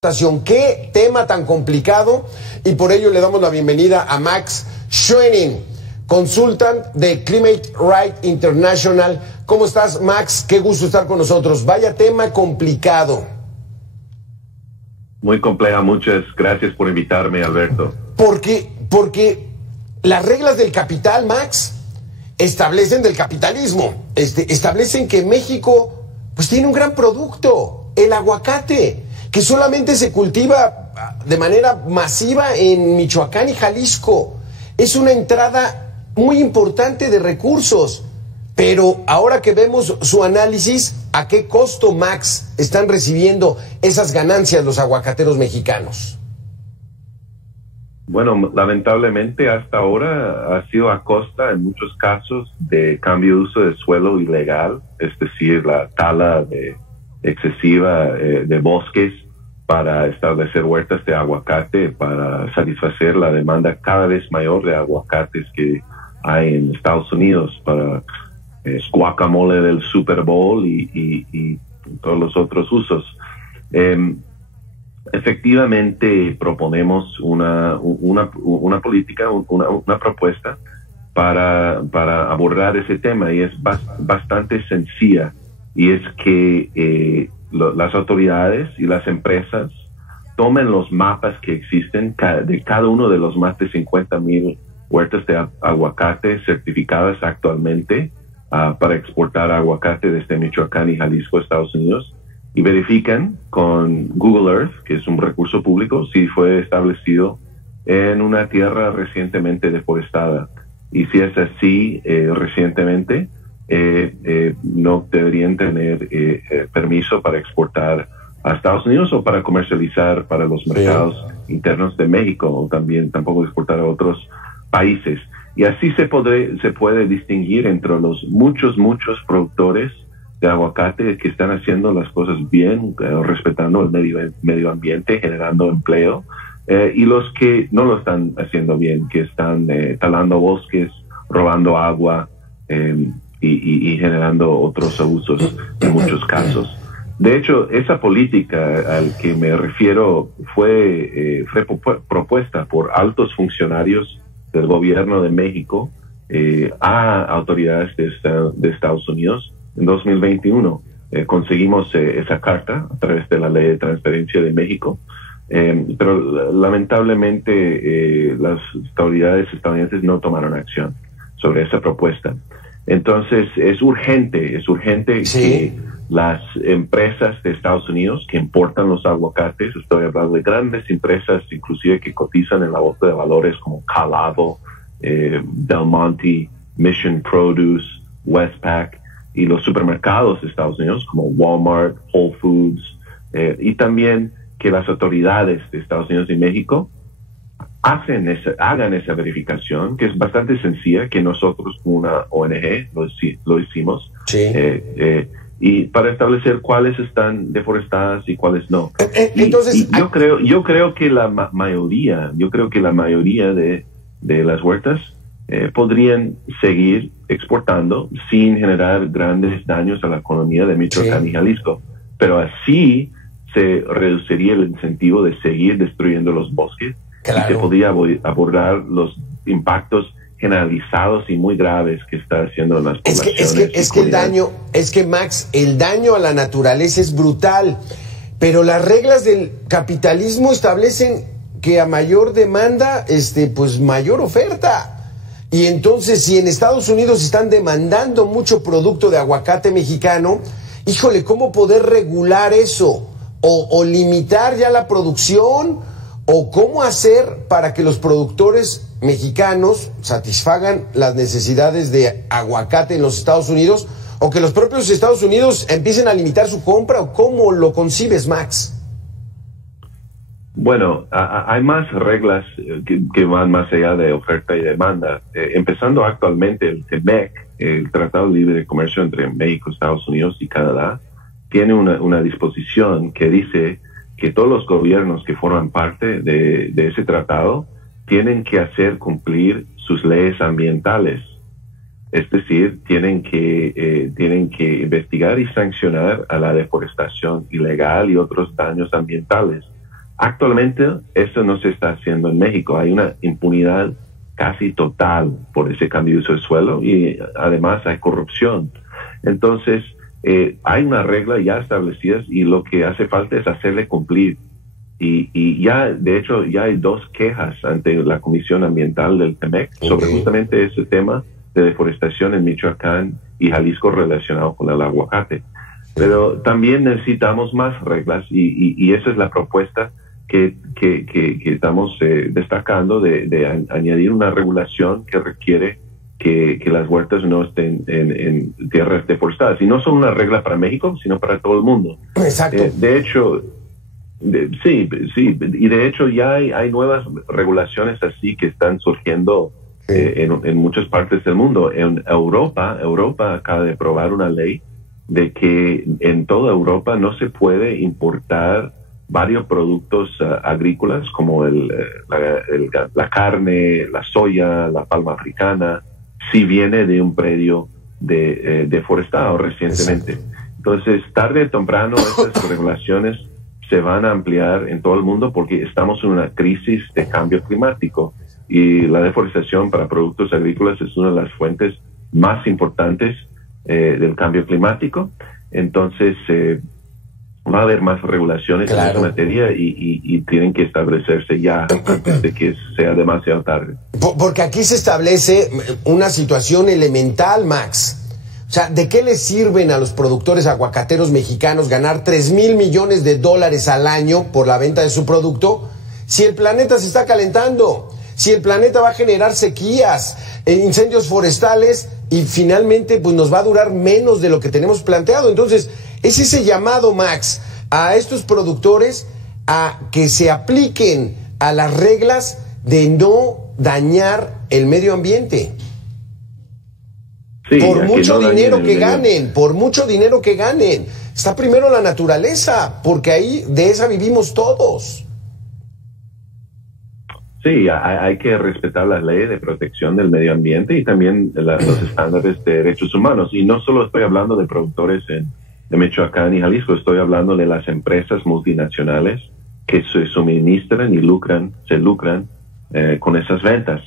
Qué tema tan complicado, y por ello le damos la bienvenida a Max Schoening, consultant de Climate Right International. ¿Cómo estás, Max? Qué gusto estar con nosotros. Vaya tema complicado. Muy compleja, muchas gracias por invitarme, Alberto. Porque las reglas del capital, Max, establecen del capitalismo, establecen que México pues tiene un gran producto, el aguacate, que solamente se cultiva de manera masiva en Michoacán y Jalisco. Es una entrada muy importante de recursos, pero ahora que vemos su análisis, ¿a qué costo, Max, están recibiendo esas ganancias los aguacateros mexicanos? Bueno, lamentablemente hasta ahora ha sido a costa, en muchos casos, de cambio de uso de suelo ilegal, es decir, la tala excesiva de bosques para establecer huertas de aguacate, para satisfacer la demanda cada vez mayor de aguacates que hay en Estados Unidos, para guacamole del Super Bowl y todos los otros usos. Efectivamente proponemos una política, una propuesta para abordar ese tema, y es bastante sencilla, y es que las autoridades y las empresas tomen los mapas que existen de cada uno de los más de 50,000 huertas de aguacate certificadas actualmente para exportar aguacate desde Michoacán y Jalisco a Estados Unidos, y verifican con Google Earth, que es un recurso público, si fue establecido en una tierra recientemente deforestada. Y si es así recientemente, no deberían tener permiso para exportar a Estados Unidos o para comercializar para los mercados internos de México, o tampoco exportar a otros países. Y así se puede distinguir entre los muchos productores de aguacate que están haciendo las cosas bien, respetando el medio ambiente, generando empleo, y los que no lo están haciendo bien, que están talando bosques, robando agua, y generando otros abusos en muchos casos. De hecho, esa política al que me refiero fue propuesta por altos funcionarios del gobierno de México a autoridades de Estados Unidos en 2021. Conseguimos esa carta a través de la Ley de Transparencia de México, pero lamentablemente las autoridades estadounidenses no tomaron acción sobre esa propuesta. Entonces es urgente que las empresas de Estados Unidos que importan los aguacates, estoy hablando de grandes empresas inclusive que cotizan en la bolsa de valores como Calavo, Del Monte, Mission Produce, Westpac, y los supermercados de Estados Unidos como Walmart, Whole Foods, y también que las autoridades de Estados Unidos y México hagan esa verificación, que es bastante sencilla, que nosotros como una ONG lo hicimos, y para establecer cuáles están deforestadas y cuáles no. Entonces, yo creo que la mayoría de las huertas podrían seguir exportando sin generar grandes daños a la economía de Michoacán y Jalisco, pero así se reduciría el incentivo de seguir destruyendo los bosques. Claro. Y se podría abordar los impactos generalizados y muy graves que está haciendo en las poblaciones. Max, el daño a la naturaleza es brutal, pero las reglas del capitalismo establecen que a mayor demanda, pues mayor oferta. Y entonces, si en Estados Unidos están demandando mucho producto de aguacate mexicano, híjole, ¿cómo poder regular eso? O limitar ya la producción, o cómo hacer para que los productores mexicanos satisfagan las necesidades de aguacate en los Estados Unidos, o que los propios Estados Unidos empiecen a limitar su compra, o cómo lo concibes, Max. Bueno, hay más reglas que van más allá de oferta y demanda. Empezando actualmente el TEMEC, el Tratado Libre de Comercio entre México, Estados Unidos y Canadá, tiene una disposición que dice que todos los gobiernos que forman parte de ese tratado tienen que hacer cumplir sus leyes ambientales. Es decir, tienen que investigar y sancionar a la deforestación ilegal y otros daños ambientales. Actualmente eso no se está haciendo en México. Hay una impunidad casi total por ese cambio de uso del suelo y además hay corrupción. Entonces, hay una regla ya establecida y lo que hace falta es hacerle cumplir. Y ya, de hecho, ya hay 2 quejas ante la Comisión Ambiental del TEMEC sobre justamente ese tema de deforestación en Michoacán y Jalisco relacionado con el aguacate. Pero también necesitamos más reglas y esa es la propuesta que estamos destacando de añadir una regulación que requiere que las huertas no estén en tierras deforestadas. Y no son una regla para México, sino para todo el mundo. Exacto. De hecho, sí, y de hecho ya hay nuevas regulaciones así que están surgiendo en muchas partes del mundo. En Europa acaba de aprobar una ley de que en toda Europa no se puede importar varios productos agrícolas como la carne, la soya, la palma africana, si viene de un predio deforestado recientemente. Exacto. Entonces, tarde o temprano, estas regulaciones se van a ampliar en todo el mundo porque estamos en una crisis de cambio climático y la deforestación para productos agrícolas es una de las fuentes más importantes del cambio climático. Entonces, va a haber más regulaciones en esta materia y tienen que establecerse ya antes de que sea demasiado tarde. Porque aquí se establece una situación elemental, Max. O sea, ¿de qué les sirven a los productores aguacateros mexicanos ganar $3,000 millones al año por la venta de su producto si el planeta se está calentando? Si el planeta va a generar sequías, incendios forestales y finalmente pues nos va a durar menos de lo que tenemos planteado. Entonces, es ese llamado, Max, a estos productores a que se apliquen a las reglas de no dañar el medio ambiente. Sí, por mucho dinero que ganen, está primero la naturaleza, porque ahí de esa vivimos todos. Sí, hay que respetar las leyes de protección del medio ambiente y también los estándares de derechos humanos. Y no solo estoy hablando de productores de Michoacán y Jalisco, estoy hablando de las empresas multinacionales que se suministran y se lucran con esas ventas.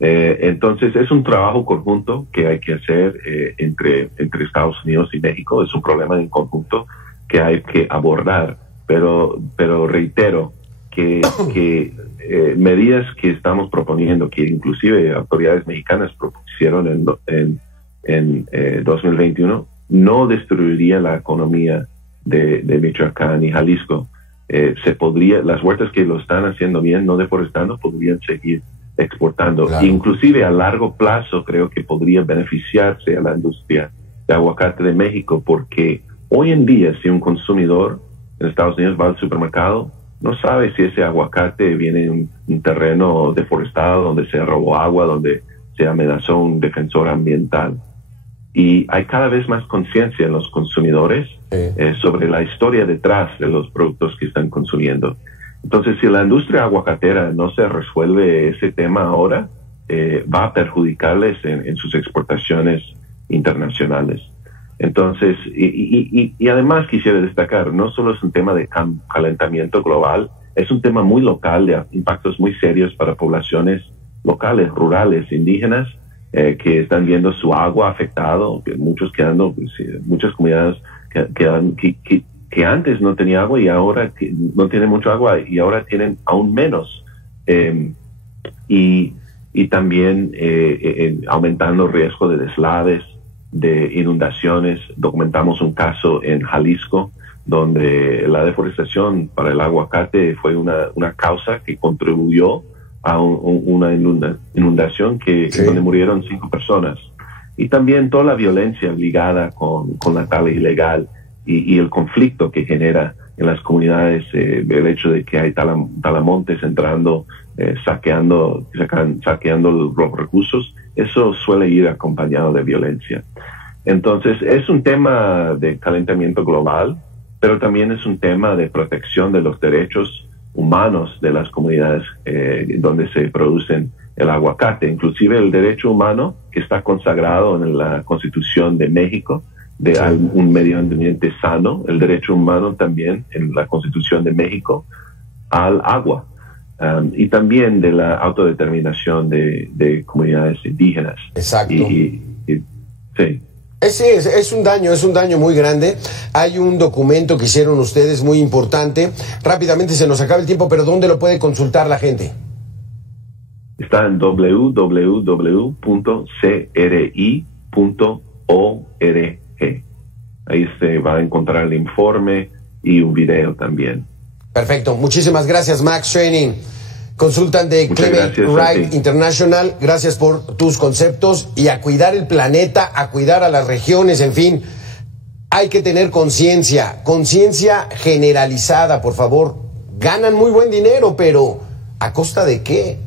Entonces es un trabajo conjunto que hay que hacer entre Estados Unidos y México. Es un problema en conjunto que hay que abordar, pero reitero que medidas que estamos proponiendo, que inclusive autoridades mexicanas propusieron en 2021, no destruiría la economía de Michoacán y Jalisco. Las huertas que lo están haciendo bien, no deforestando, podrían seguir exportando. Claro. Inclusive a largo plazo creo que podría beneficiarse a la industria de aguacate de México, porque hoy en día si un consumidor en Estados Unidos va al supermercado, no sabe si ese aguacate viene de un terreno deforestado, donde se robó agua, donde se amenazó un defensor ambiental. Y hay cada vez más conciencia en los consumidores sobre la historia detrás de los productos que están consumiendo. Entonces, si la industria aguacatera no se resuelve ese tema ahora, va a perjudicarles en sus exportaciones internacionales. Entonces, y además quisiera destacar, no solo es un tema de calentamiento global, es un tema muy local, de impactos muy serios para poblaciones locales, rurales, indígenas, que están viendo su agua afectado, muchas comunidades que antes no tenía agua y ahora no tienen mucho agua y ahora tienen aún menos. Y también aumentando riesgo de deslaves, de inundaciones. Documentamos un caso en Jalisco donde la deforestación para el aguacate fue una causa que contribuyó a una inundación donde murieron 5 personas. Y también toda la violencia ligada con la tala ilegal y el conflicto que genera en las comunidades, el hecho de que hay talamontes entrando, saqueando los recursos, eso suele ir acompañado de violencia. Entonces, es un tema de calentamiento global, pero también es un tema de protección de los derechos humanos de las comunidades donde se producen el aguacate. Inclusive el derecho humano que está consagrado en la Constitución de México, de un medio ambiente sano, el derecho humano también en la Constitución de México, al agua, y también de la autodeterminación de comunidades indígenas. Exacto. Sí. Es un daño muy grande. Hay un documento que hicieron ustedes muy importante. Rápidamente se nos acaba el tiempo, pero ¿dónde lo puede consultar la gente? Está en www.cri.org. Ahí se va a encontrar el informe y un video también. Perfecto. Muchísimas gracias, Max Schrening, consultant de Climate Right International. Gracias por tus conceptos y a cuidar el planeta, a cuidar a las regiones, en fin. Hay que tener conciencia generalizada, por favor. Ganan muy buen dinero, pero ¿a costa de qué?